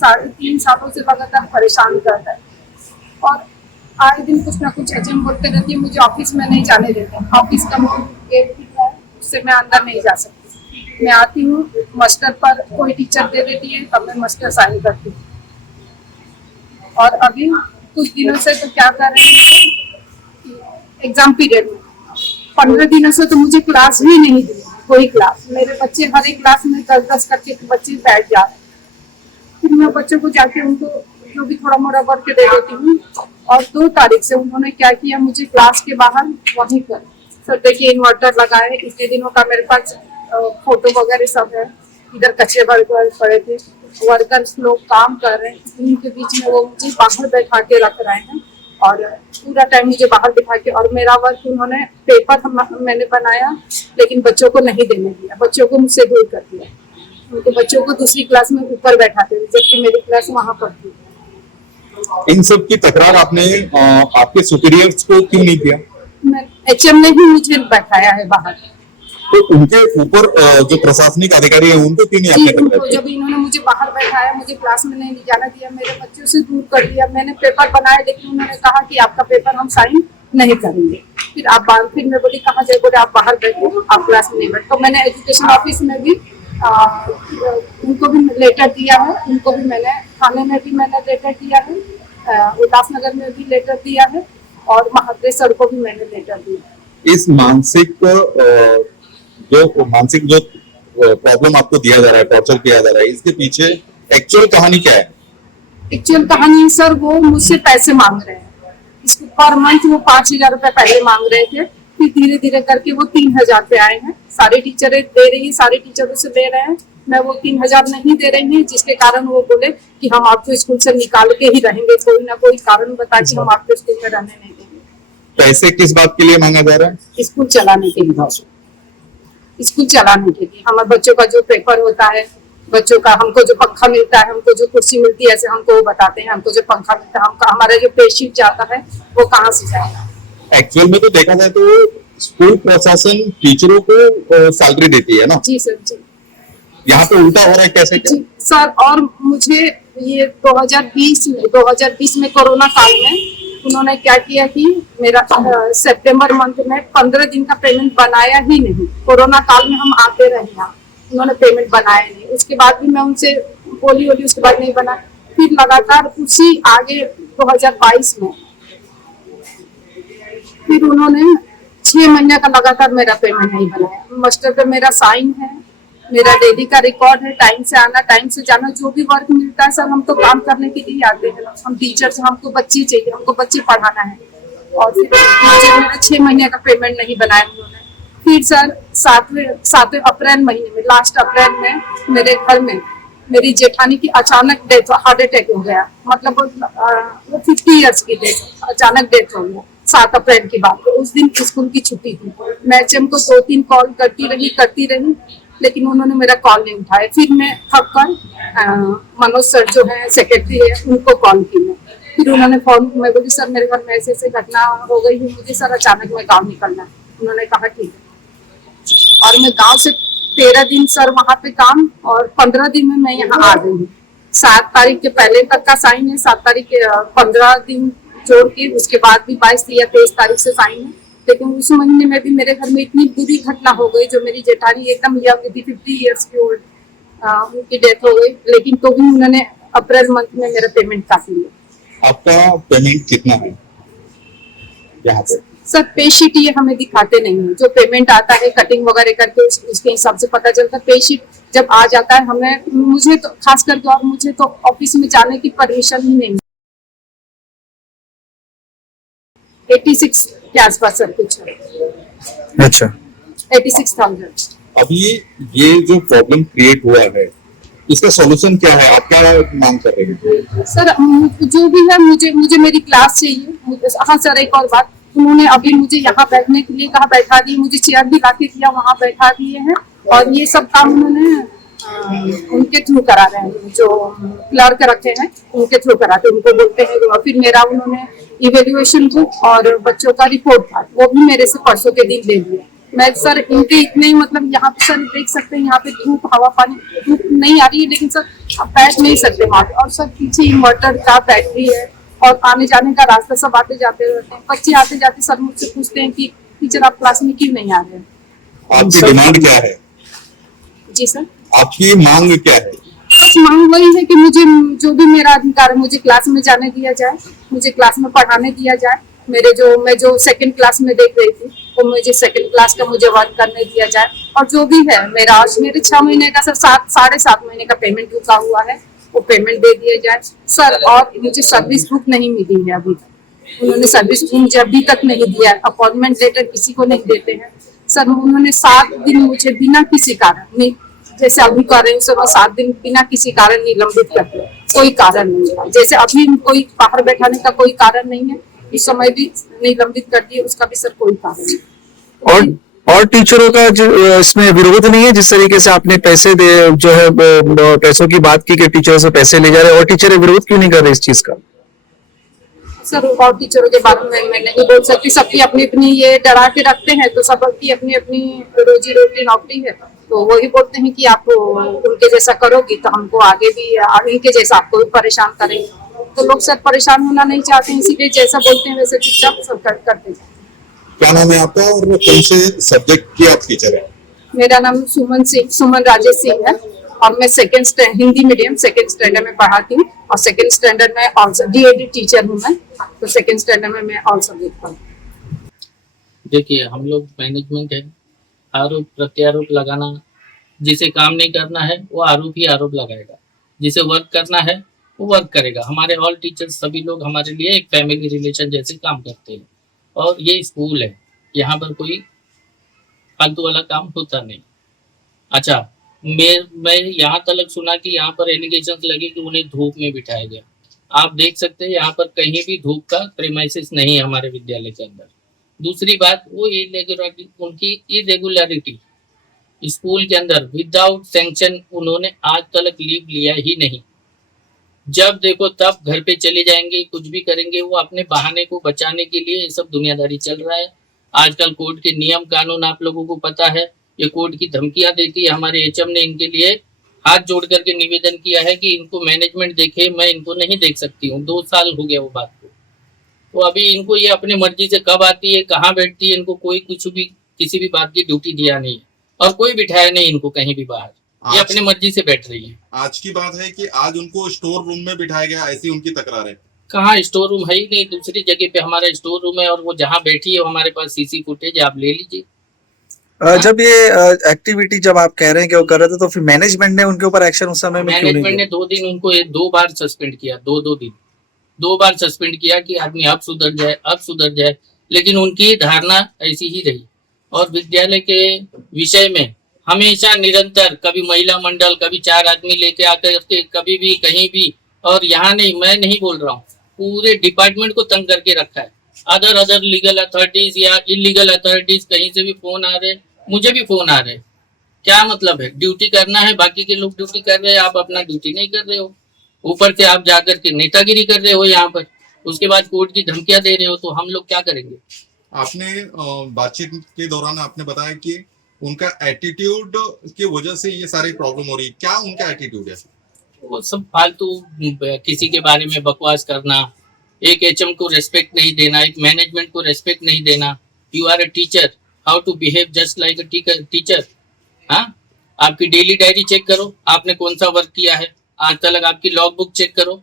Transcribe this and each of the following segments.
3 सालों से लगातार परेशान कर रहा है और आए दिन कुछ ना कुछ एचएम बोलते रहती है। मुझे ऑफिस में नहीं जाने देते। ऑफिस का गेट है, उससे मैं अंदर नहीं जा सकती। मैं आती हूँ, मास्टर पर कोई टीचर दे देती है, तब मैं मास्टर साइन करती हूँ। और अभी कुछ दिनों से तो क्या कर रहे हैं, एग्जाम पीरियड में 15 दिनों से तो मुझे क्लास ही नहीं दी, कोई क्लास। मेरे बच्चे हर एक क्लास में 10-10 करके बच्चे बैठ जाते। फिर मैं बच्चों को जाके उनको जो भी थोड़ा मोड़ा वर्क दे देती हूँ। और 2 तारीख से उन्होंने क्या किया, मुझे क्लास के बाहर वहीं पर सर देखिए इन्वर्टर लगाए। इतने दिनों का मेरे पास फोटो वगैरह सब है। इधर कच्चे वर्कर पड़े थे, वर्कर्स लोग काम कर रहे हैं, उनके बीच में वो मुझे बाहर बैठा के रख रहे हैं और पूरा टाइम मुझे बाहर बिठा के। और मेरा वर्क उन्होंने पेपर मैंने बनाया, लेकिन बच्चों को नहीं देने दिया, बच्चों को मुझसे दूर कर दिया। उनको बच्चों को दूसरी क्लास में ऊपर बैठाते थे, जबकि मेरी क्लास वहां पर थी। इन सब की तकरार आपने आपके सुपीरियर्स को क्यों नहीं किया? एचएम ने ही मुझे बैठाया है बाहर। तो उनके ऊपर जो प्रशासनिक अधिकारी है उनको क्यों नहीं आपने उनको जब इन्होंने मुझे बाहर बैठाया, मुझे क्लास में नहीं जाना दिया, मेरे बच्चों से दूर कर दिया। मैंने पेपर बनाया, लेकिन उन्होंने कहा कि आपका पेपर हम साइन नहीं करेंगे। फिर आप बाहर, फिर मैं बोली कहाँ जाए, बोले आप बाहर बैठो, आप क्लास में नहीं बैठो। तो मैंने एजुकेशन ऑफिस में भी उनको भी लेटर दिया है, उनको भी मैंने थाने में भी मैंने लेटर दिया है, उल्लासनगर में भी लेटर दिया है और महात्रे सर को भी मैंने लेटर दिया। इस मानसिक जो प्रॉब्लम आपको दिया जा रहा है, टॉर्चर किया जा रहा है, इसके पीछे एक्चुअल कहानी क्या है? एक्चुअल कहानी सर, वो मुझसे पैसे मांग रहे हैं। इसको पर मंथ वो 5,000 रुपए पहले मांग रहे थे, फिर धीरे धीरे करके वो 3,000 पे आए हैं। सारे टीचरें दे रही, सारे टीचरों से ले रहे हैं, मैं वो 3,000 नहीं दे रही हैं, जिसके कारण वो बोले कि हम आपको स्कूल से निकाल के ही रहेंगे, कोई ना कोई कारण बता के हम आपको स्कूल में रहने नहीं देंगे। पैसे किस बात के लिए मांगा जा रहा है? स्कूल चलाने के लिए, स्कूल चलाने के लिए। हमारे बच्चों का जो पेपर होता है, बच्चों का, हमको जो पंखा मिलता है, हमको जो कुर्सी मिलती है, ऐसे हमको वो बताते हैं, हमको जो पंखा मिलता है, हमको हमारा जो पे शीट जाता है वो कहाँ से जाएगा। एक्चुअल में तो देखा जाए तो स्कूल प्रशासन टीचरों को सैलरी देती है ना? जी सर जी। यहाँ पे उल्टा हो रहा है, कैसे क्या? जी सर, और मुझे ये 2020 में कोरोना काल में उन्होंने क्या किया कि मेरा सितंबर मंथ में 15 दिन का पेमेंट बनाया ही नहीं। कोरोना काल में हम आते रहे यहाँ, उन्होंने पेमेंट बनाया नहीं। उसके बाद भी मैं उनसे बोली, उसके बाद नहीं बना। फिर लगातार उसी आगे 2022 में फिर उन्होंने 6 महीने का लगातार मेरा पेमेंट नहीं बनाया। मास्टर पे मेरा साइन है, मेरा डेली का रिकॉर्ड है, टाइम से आना, टाइम से जाना। जो भी वर्क मिलता है सर, हम तो काम करने के लिए आते हैं, हम टीचर्स, हमको बच्चे चाहिए, हमको बच्चे पढ़ाना है। और फिर मुझे मेरा 6 महीने का पेमेंट नहीं बनाया उन्होंने। फिर सर 7वें अप्रैल महीने में, लास्ट अप्रैल में मेरे घर में मेरी जेठानी की अचानक डेथ, हार्ट अटैक हो गया। मतलब वो 50 ईयर्स की थी, अचानक डेथ हो गया 7 अप्रैल की बात है। उस दिन स्कूल की छुट्टी थी। मैं एचएम को 2-3 कॉल करती रही, लेकिन उन्होंने मेरा कॉल नहीं उठाया। फिर मैं थक कर मनोज सर जो है सेक्रेटरी है, उनको कॉल की मैं। फिर उन्होंने फोन, मैं बोली सर मेरे घर में ऐसे घटना हो गई है, मुझे सर अचानक में गाँव निकलना है। उन्होंने कहा ठीक है। और मैं गाँव से 13 दिन सर वहाँ पे काम, और 15 दिन में मैं यहाँ आ गई हूँ। 7 तारीख के पहले तक का साइन है, 7 तारीख के 15 दिन जोड़ के, उसके बाद भी 22 या 23 तारीख से साइन है। लेकिन उस महीने में भी मेरे घर में इतनी बुरी घटना हो गई, जो मेरी जेठानी एकदम यंग थी, 50 ईयर्स की ओल्ड, उनकी डेथ हो गई। लेकिन तो भी उन्होंने अप्रैल मंथ में मेरा पेमेंट काट लिया। आपका पेमेंट कितना है यहाँ पे? सर पे शीट ये हमें दिखाते नहीं है, जो पेमेंट आता है कटिंग वगैरह करके उसके हिसाब से पता चलता है। पे शीट जब आ जाता है हमें, मुझे तो खास करके, और मुझे तो ऑफिस में जाने की परमिशन ही नहीं। 86 के आसपास सब कुछ है। अच्छा, 86,000। अभी ये जो प्रॉब्लम क्रिएट हुआ है, इसका सॉल्यूशन क्या है? आप क्या मांग कर रहे हैं? सर जो भी है, मुझे मेरी क्लास चाहिए। हाँ सर, एक और बात, उन्होंने अभी मुझे यहाँ बैठने के लिए कहा, बैठा दिए, मुझे चेयर भी ला के दिया, वहाँ बैठा दिए हैं। और ये सब काम उन्होंने उनके थ्रू करा रहे हैं, जो क्लर्क रखे हैं उनके थ्रू कराते, उनको बोलते हैं। फिर मेरा उन्होंने इवेल्युएशन बुक और बच्चों का रिपोर्ट कार्ड, वो भी मेरे से परसों के दिन ले लिया। मैं सर इनके इतने ही मतलब यहाँ पे सर देख सकते हैं, यहाँ पे धूप हवा पानी धूप नहीं आ रही है, लेकिन सर आप बैठ नहीं सकते वहाँ पे। और सर पीछे इन्वर्टर का बैटरी है और आने जाने का रास्ता, सब आते जाते रहते हैं बच्चे, आते जाते सर मुझसे पूछते हैं कि टीचर आप क्लास में क्यों नहीं आ रहे हैं। आपकी डिमांड क्या है? जी सर, आपकी मांग क्या है? बस मांग वही है कि मुझे जो भी मेरा अधिकार है, मुझे क्लास में जाने दिया जाए, मुझे क्लास में पढ़ाने दिया जाए। मैं जो सेकंड क्लास में देख रही थी, वो मुझे सेकंड क्लास का मुझे वर्क करने दिया जाए। और जो भी है मेरा, आज मेरे 6 महीने का सर 7.5 महीने का पेमेंट रुका हुआ है, वो पेमेंट दे दिया जाए सर। और मुझे सर्विस बुक नहीं मिली है अभी तक, उन्होंने सर्विस बुक मुझे अभी तक नहीं दिया है। अपॉइंटमेंट लेटर किसी को नहीं देते हैं सर। उन्होंने 7 दिन मुझे बिना किसी कारण नहीं, जैसे अभी कर रहे हैं सर, 7 दिन बिना किसी कारण निलंबित कर दिया, कोई कारण नहीं है। जैसे अभी कोई बाहर बैठाने का कोई कारण नहीं है, इस समय भी निलंबित कर दिए, उसका भी सर कोई कारण नहीं। और टीचरों का जो इसमें विरोध नहीं है, जिस तरीके से आपने पैसे दे जो है पैसों की बात की कि टीचरों से पैसे ले जा रहे हैं, और टीचर विरोध क्यों नहीं कर रहे इस चीज का? सर और टीचरों के बारे में मैं नहीं बोल सकती, सबकी अपनी अपनी ये डरा के रखते हैं, तो सबकी अपनी अपनी रोजी रोटी नौकरी है, तो वही बोलते हैं कि आप उनके जैसा करोगी तो हमको आगे भी इनके जैसा आपको भी परेशान करेंगे। तो लोग सर परेशान होना नहीं चाहते हैं, इसीलिए जैसा बोलते हैं वैसे चुपचाप सब करते हैं। क्या नाम है आपका और कौन से सब्जेक्ट की आप टीचर है? मेरा नाम सुमन राजेश सिंह है और मैं हिंदी मीडियम सेकंड स्टैंडर्ड में पढ़ाती हूँ। और सेकंड स्टैंडर्ड में ऑल्सो डीएडी टीचर हूँ मैं, तो सेकंड स्टैंडर्ड में मैं ऑल सब्जेक्ट पढ़ाती हूँ। देखिए, हम लोग मैनेजमेंट है, आरोप प्रत्यारोप लगाना, जिसे काम नहीं करना है वो आरोप ही आरोप लगाएगा, जिसे वर्क करना है वो वर्क करेगा। हमारे ऑल टीचर्स सभी लोग हमारे लिए एक फैमिली रिलेशन जैसे काम करते हैं। और ये स्कूल है, यहाँ पर कोई फालतू वाला काम होता नहीं। अच्छा, मैं यहाँ तक सुना कि यहाँ पर एलिगेशंस लगे कि उन्हें धूप में बिठाया गया। आप देख सकते हैं यहाँ पर कहीं भी धूप का प्रीमाइसिस नहीं है हमारे विद्यालय के अंदर। दूसरी बात, वो उनकी इरेगुलरिटी स्कूल के अंदर विदाउट सैंक्शन उन्होंने आज तक लीव लिया ही नहीं। जब देखो तब घर पे चले जाएंगे, कुछ भी करेंगे, वो अपने बहाने को बचाने के लिए ये सब दुनियादारी चल रहा है। आजकल कोर्ट के नियम कानून आप लोगों को पता है, ये कोर्ट की धमकियां देती है। हमारे एचएम ने इनके लिए हाथ जोड़ करके निवेदन किया है कि इनको मैनेजमेंट देखे, मैं इनको नहीं देख सकती हूँ। 2 साल हो गया वो बात को। तो अभी इनको ये अपनी मर्जी से कब आती है, कहाँ बैठती है, इनको कोई कुछ भी किसी भी बात की ड्यूटी दिया नहीं है और कोई बिठाया नहीं इनको कहीं भी बाहर। ये अपनी मर्जी से बैठ रही है। आज की बात है कि आज उनको स्टोर रूम में बिठाया गया, ऐसी उनकी तकरार है। कहाँ स्टोर रूम है ही नहीं, दूसरी जगह पे हमारा स्टोर रूम है और वो जहाँ बैठी है हमारे पास सीसी फुटेज आप ले लीजिए। जब ये एक्टिविटी जब आप कह रहे हैं कि वो कर रहे थे, तो फिर मैनेजमेंट ने उनके ऊपर एक्शन उस समय में क्यों नहीं मैनेजमेंट ने लिया? 2 दिन उनको 2 बार सस्पेंड किया, 2 दिन 2 बार सस्पेंड किया कि आदमी अब सुधर जाए, अब सुधर जाए। लेकिन उनकी धारणा ऐसी ही रही। और विद्यालय के विषय में हमेशा निरंतर कभी महिला मंडल, कभी 4 आदमी लेके आकर के कभी भी कहीं भी, और यहाँ नहीं, मैं नहीं बोल रहा हूँ, पूरे डिपार्टमेंट को तंग करके रखा है। अदर लीगल अथॉरिटीज या इलीगल अथॉरिटीज कहीं से भी फोन आ रहे, मुझे भी फोन आ रहे। क्या मतलब है? ड्यूटी करना है, बाकी के लोग ड्यूटी कर रहे हैं, आप अपना ड्यूटी नहीं कर रहे हो। ऊपर से आप जाकर के नेतागिरी कर रहे हो यहाँ पर, उसके बाद कोर्ट की धमकियां दे रहे हो, तो हम लोग क्या करेंगे? आपने बातचीत के दौरान आपने बताया कि उनका एटीट्यूड की वजह से ये सारी प्रॉब्लम हो रही है। क्या उनका एटीट्यूड है? वो सब फालतू किसी के बारे में बकवास करना, एक एचएम को रेस्पेक्ट नहीं देना, एक मैनेजमेंट को रेस्पेक्ट नहीं देना। You are a teacher, how to behave just like a teacher. हाँ, आपकी डेली डायरी चेक करो, आपने कौन सा वर्क किया है आज तक, आपकी लॉग बुक चेक करो,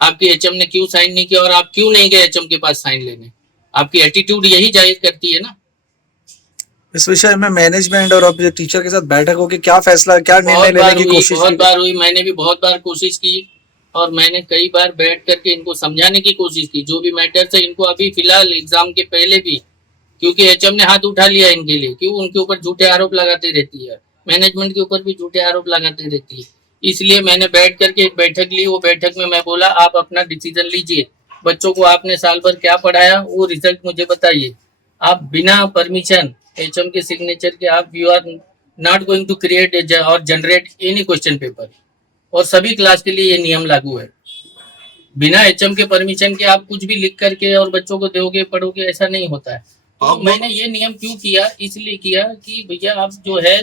आपकी एचएम ने क्यों साइन नहीं किया और आप क्यों नहीं गए एचएम के पास साइन लेने। आपकी एटीट्यूड यही जाहिर करती है ना। इस विषय में मैनेजमेंट और अब टीचर के साथ बैठक होगी, क्या फैसला, क्या निर्णय लेने की कोशिश बहुत की? बार हुई, मैंने भी बहुत बार कोशिश की और मैंने कई बार बैठ करके इनको समझाने की कोशिश की, जो भी मैटर्स है इनको। अभी फिलहाल एग्जाम के पहले भी, क्योंकि एचएम ने हाथ उठा लिया इनके लिए, क्यों उनके ऊपर झूठे आरोप लगाते रहती है, मैनेजमेंट के ऊपर भी झूठे आरोप लगाते रहती है। इसलिए मैंने बैठ करके एक बैठक ली। वो बैठक में मैं बोला, आप अपना डिसीजन लीजिए, बच्चों को आपने साल भर क्या पढ़ाया वो रिजल्ट मुझे बताइए। आप बिना परमिशन एचएम के सिग्नेचर के आप you are not going to create और जनरेट एनी क्वेश्चन पेपर। और सभी क्लास के लिए ये नियम लागू है। बिना एचएम के परमिशन के आप कुछ भी लिख करके और बच्चों को दोगे, पढ़ोगे, ऐसा नहीं होता है। तो अब मैंने ये नियम क्यों किया, इसलिए किया कि भैया आप जो है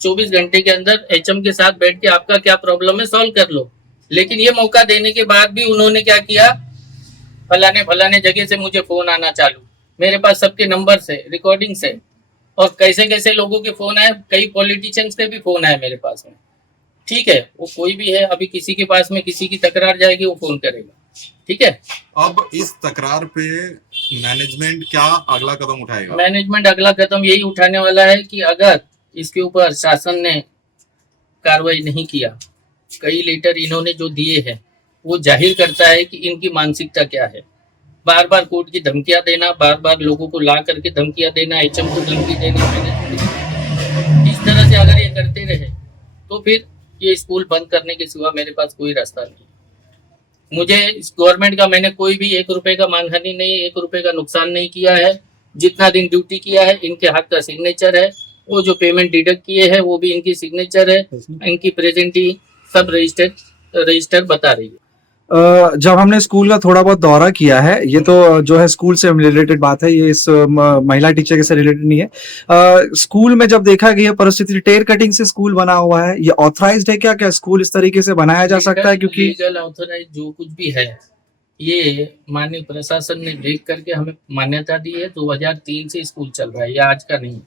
24 घंटे के अंदर एचएम के साथ बैठ के आपका क्या प्रॉब्लम है सॉल्व कर लो। लेकिन ये मौका देने के बाद भी उन्होंने क्या किया, फलाने जगह से मुझे फोन आना चालू, मेरे पास सबके नंबर है, रिकॉर्डिंग है, और कैसे कैसे लोगों के फोन आए, कई पॉलिटिशियंस के भी फोन आए मेरे पास में। ठीक है, वो कोई भी है, अभी किसी के पास में किसी की तकरार जाएगी वो फोन करेगा, ठीक है। अब इस तकरार पे मैनेजमेंट क्या अगला कदम उठाएगा? मैनेजमेंट अगला कदम यही उठाने वाला है कि अगर इसके ऊपर शासन ने कार्रवाई नहीं किया, कई लेटर इन्होंने जो दिए हैं वो जाहिर करता है कि इनकी मानसिकता क्या है। बार बार कोर्ट की धमकियां देना, बार बार लोगों को ला करके धमकियां देना, एचएम को धमकी देना, इस तरह से अगर ये करते रहे तो फिर ये स्कूल बंद करने के सिवा मेरे पास कोई रास्ता नहीं। मुझे इस गवर्नमेंट का मैंने कोई भी 1 रुपए का मानहानि नहीं, 1 रुपए का नुकसान नहीं किया है। जितना दिन ड्यूटी किया है इनके हाथ का सिग्नेचर है, वो जो पेमेंट डिडक्ट किए हैं वो भी इनकी सिग्नेचर है, इनकी प्रेजेंटी सब रजिस्टर बता रही है। जब हमने स्कूल का थोड़ा बहुत दौरा किया है, ये तो जो है स्कूल से रिलेटेड बात है, ये इस महिला टीचर के से रिलेटेड नहीं है। स्कूल में जब देखा गया परिस्थिति, टेयर कटिंग से स्कूल बना हुआ है, ये ऑथराइज्ड है क्या? क्या स्कूल इस तरीके से बनाया जा सकता है? क्योंकि लीगल ऑथराइज जो कुछ भी है ये माननीय प्रशासन ने देख करके हमें मान्यता दी है। 2003 से स्कूल चल रहा है, ये आज का नहीं।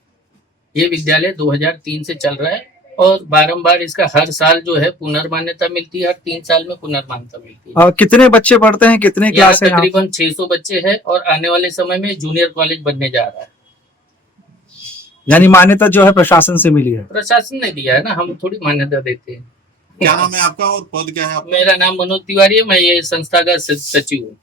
ये विद्यालय 2003 से चल रहा है और बारंबार इसका हर साल जो है पुनर्मान्यता मिलती है, हर 3 साल में पुनर्मान्यता मिलती है। कितने बच्चे पढ़ते हैं, कितने यहाँ क्लास है? तकरीबन 600 बच्चे हैं और आने वाले समय में जूनियर कॉलेज बनने जा रहा है। यानी मान्यता जो है प्रशासन से मिली है? प्रशासन ने दिया है ना, हम थोड़ी मान्यता देते हैं। क्या नाम है आपका और पद क्या है आपका? मेरा नाम मनोज तिवारी है, मैं ये संस्था का सचिव हूँ।